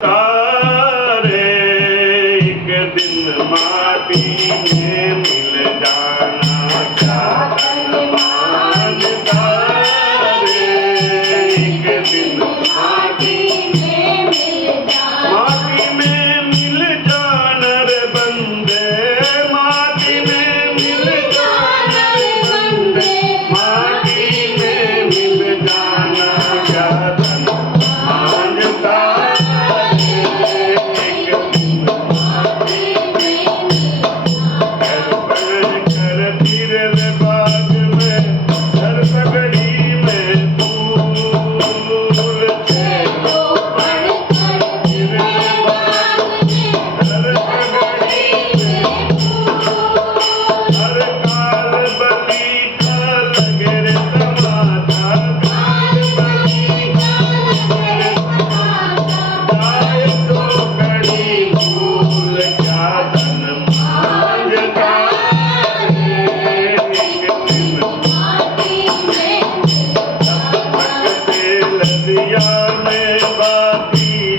तारे एक दिन माटी में मिल जाना क्या मांगता रे एक दिन माटी में मिल जाना रे बंदे माटी में मिल जाना रे बंदे माटी में मिल जाना क्या मांगता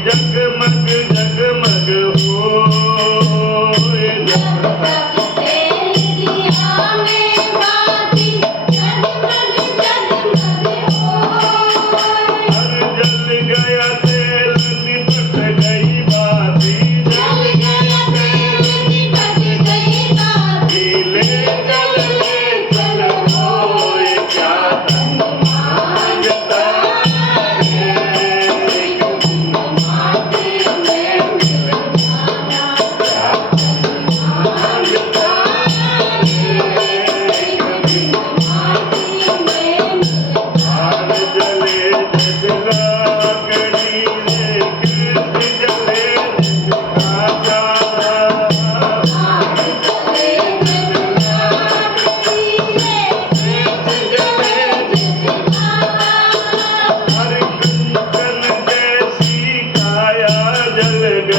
जगमग जगमग हो जल गया तेल निपट गई बाती जल गया तेल निपट गई बाती ले चल होए क्या तन मांगता जल